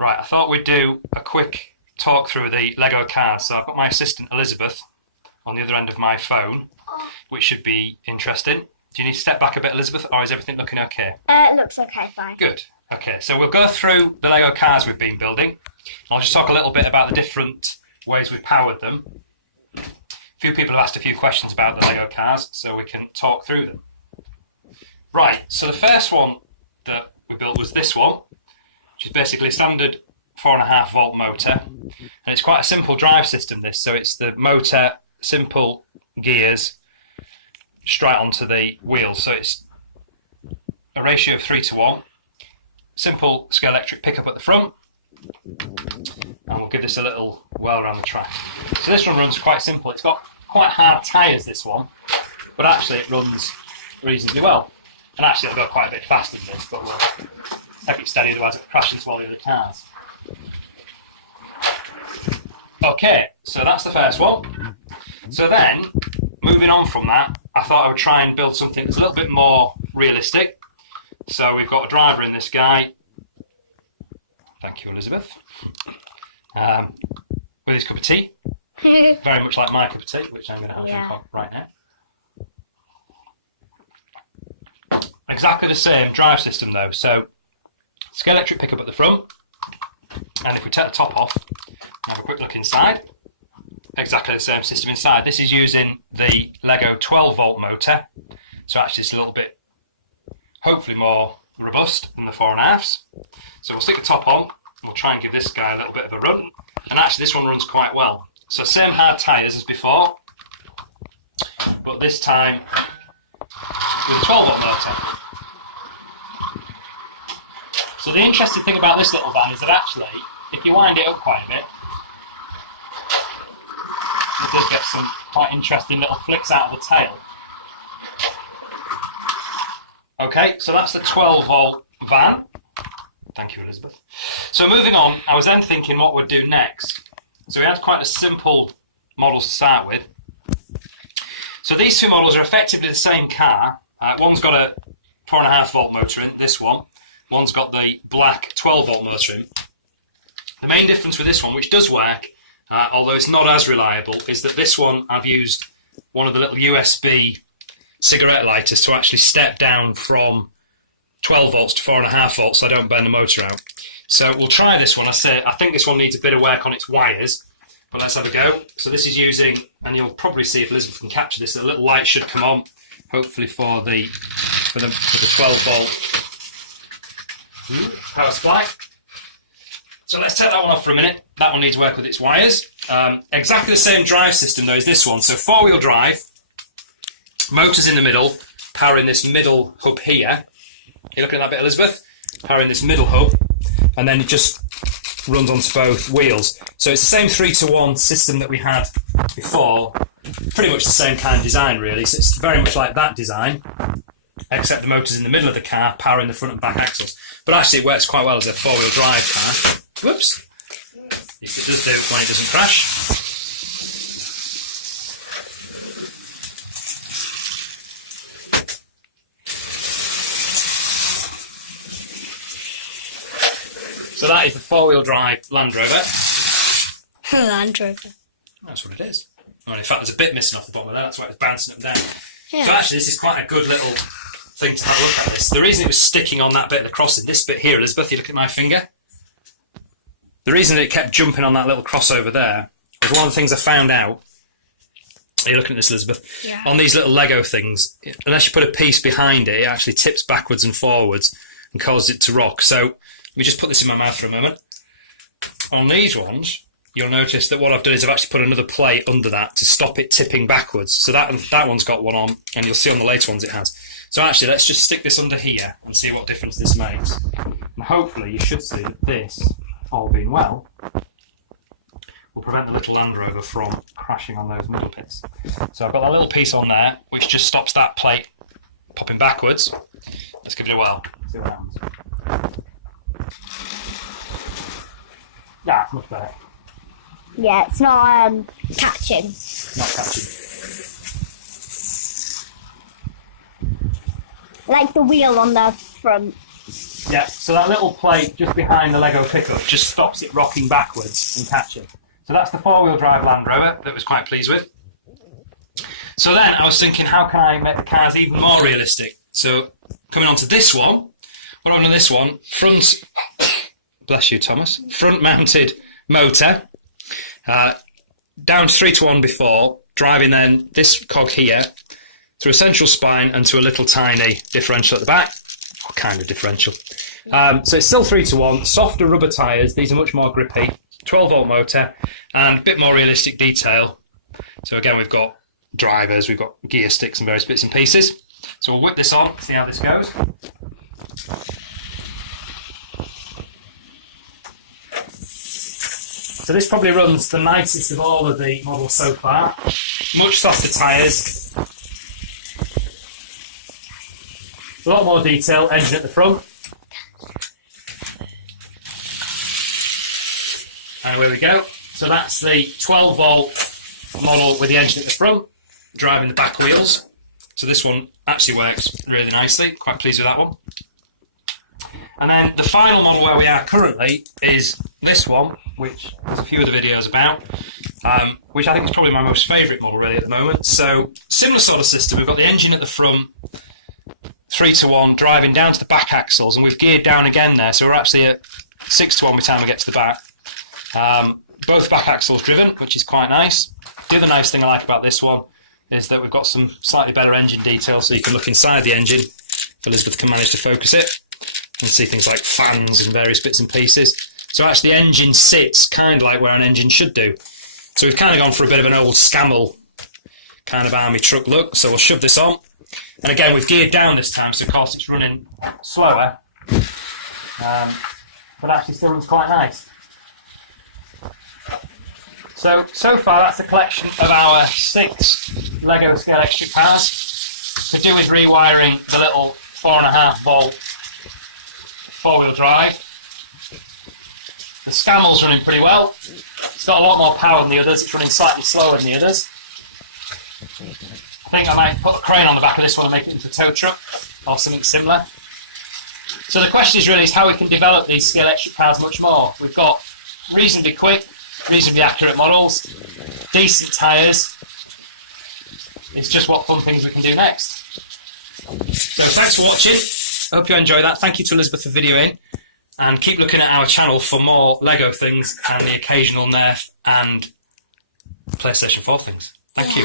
Right, I thought we'd do a quick talk through the Lego cars. So I've got my assistant Elizabeth on the other end of my phone, which should be interesting. Do you need to step back a bit, Elizabeth, or is everything looking okay? It looks okay, fine. Good. Okay, so we'll go through the Lego cars we've been building. I'll just talk a little bit about the different ways we've powered them. A few people have asked a few questions about the Lego cars, so we can talk through them. Right, so the first one that we built was this one, which is basically a standard 4.5 volt motor. And it's quite a simple drive system, this. So it's the motor, simple gears, straight onto the wheels. So it's a ratio of 3:1. Simple Scalextric pickup at the front. And we'll give this a little whirl around the track. So this one runs quite simple. It's got quite hard tyres, this one, but actually it runs reasonably well. And actually it'll go quite a bit faster than this, but we'll take it steady, otherwise it'll crash into all the other cars. Okay, so that's the first one. So then, moving on from that, I thought I would try and build something that's a little bit more realistic. So we've got a driver in this guy. Thank you, Elizabeth. With his cup of tea. Very much like my cup of tea, which I'm going to have a drink of right now. Exactly the same drive system though. So, Scalextric pickup at the front. And if we take the top off and have a quick look inside, exactly the same system inside. This is using the Lego 12 volt motor. So actually it's a little bit, hopefully more robust than the 4.5s. So we'll stick the top on. We'll try and give this guy a little bit of a run. And actually this one runs quite well. So same hard tyres as before, but this time with a 12 volt motor. So the interesting thing about this little van is that actually, if you wind it up quite a bit, it does get some quite interesting little flicks out of the tail. Okay, so that's the 12 volt van. Thank you, Elizabeth. So moving on, I was then thinking what we'd do next. So we had quite a simple model to start with. So these two models are effectively the same car. One's got a 4.5 volt motor in, this one. One's got the black 12 volt motor in. The main difference with this one, which does work, although it's not as reliable, is that this one I've used one of the little USB cigarette lighters to actually step down from 12 volts to 4.5 volts so I don't burn the motor out. So we'll try this one. I think this one needs a bit of work on its wires, but let's have a go. So this is using, and you'll probably see if Elizabeth can capture this, a little light should come on, hopefully for the 12 volt power supply. So let's take that one off for a minute. That one needs work with its wires. Exactly the same drive system though as this one. So 4-wheel drive, motors in the middle, powering this middle hub here. You looking at that bit, Elizabeth? Powering this middle hub, and then it just runs onto both wheels. So it's the same 3:1 system that we had before, pretty much the same kind of design really. So it's very much like that design, except the motor's in the middle of the car, powering the front and back axles. But actually it works quite well as a 4-wheel drive car. Whoops! Yes, it does do when it doesn't crash. So that is the 4-wheel drive Land Rover. Land Rover. That's what it is. Well, in fact, there's a bit missing off the bottom of that. That's why it's bouncing up and down. Yeah. So actually, this is quite a good little thing to have a look at. This. The reason it was sticking on that bit of the crossing, this bit here, Elizabeth, you look at my finger. The reason that it kept jumping on that little crossover there was one of the things I found out. Are you looking at this, Elizabeth? Yeah. On these little Lego things, unless you put a piece behind it, it actually tips backwards and forwards and causes it to rock. So let me just put this in my mouth for a moment. On these ones, you'll notice that what I've done is I've actually put another plate under that to stop it tipping backwards. So that one's got one on, and you'll see on the later ones it has. So actually, let's just stick this under here and see what difference this makes. And hopefully, you should see that this, all being well, will prevent the little Land Rover from crashing on those middle bits. So I've got that little piece on there, which just stops that plate popping backwards. Let's give it a whirl. See what happens. Yeah, it's much better. Yeah, it's not catching. Not catching. Like the wheel on the front. Yeah, so that little plate just behind the Lego pickup just stops it rocking backwards and catching. So that's the four-wheel drive Land Rover that I was quite pleased with. So then I was thinking, how can I make the cars even more realistic? So coming on to this one, what on this one, front, bless you Thomas, front mounted motor, down to 3-to-1 before, driving then this cog here through a central spine and to a little tiny differential at the back, or kind of differential. So it's still 3-to-1, softer rubber tyres, these are much more grippy, 12-volt motor, and a bit more realistic detail. So again, we've got drivers, we've got gear sticks and various bits and pieces. So we'll whip this on, see how this goes. So this probably runs the nicest of all of the models so far. Much softer tyres. A lot more detail, engine at the front. And away we go. So that's the 12-volt model with the engine at the front, driving the back wheels. So this one actually works really nicely, quite pleased with that one. And then the final model where we are currently is this one, which there's a few other videos about, which I think is probably my most favourite model really at the moment. So similar sort of system, we've got the engine at the front, 3-to-1, driving down to the back axles, and we've geared down again there, so we're actually at 6-to-1 by the time we get to the back. Both back axles driven, which is quite nice. The other nice thing I like about this one is that we've got some slightly better engine detail, so you can look inside the engine, if Elizabeth can manage to focus it, and see things like fans and various bits and pieces. So actually the engine sits kind of like where an engine should do. So we've kind of gone for a bit of an old Scamel kind of army truck look, so we'll shove this on. And again, we've geared down this time, so of course it's running slower, but actually still runs quite nice. So far that's a collection of our 6 Lego Scalextric cars. To do with rewiring the little 4.5-volt 4-wheel drive. The Scamel's running pretty well. It's got a lot more power than the others, it's running slightly slower than the others. I think I might put a crane on the back of this one and make it into a tow truck or something similar. So the question is really how we can develop these Scalextric cars much more. We've got reasonably quick, reasonably accurate models, decent tyres. It's just what fun things we can do next. So thanks for watching. I hope you enjoyed that. Thank you to Elizabeth for videoing. And keep looking at our channel for more Lego things and the occasional Nerf and PlayStation 4 things. Thank you.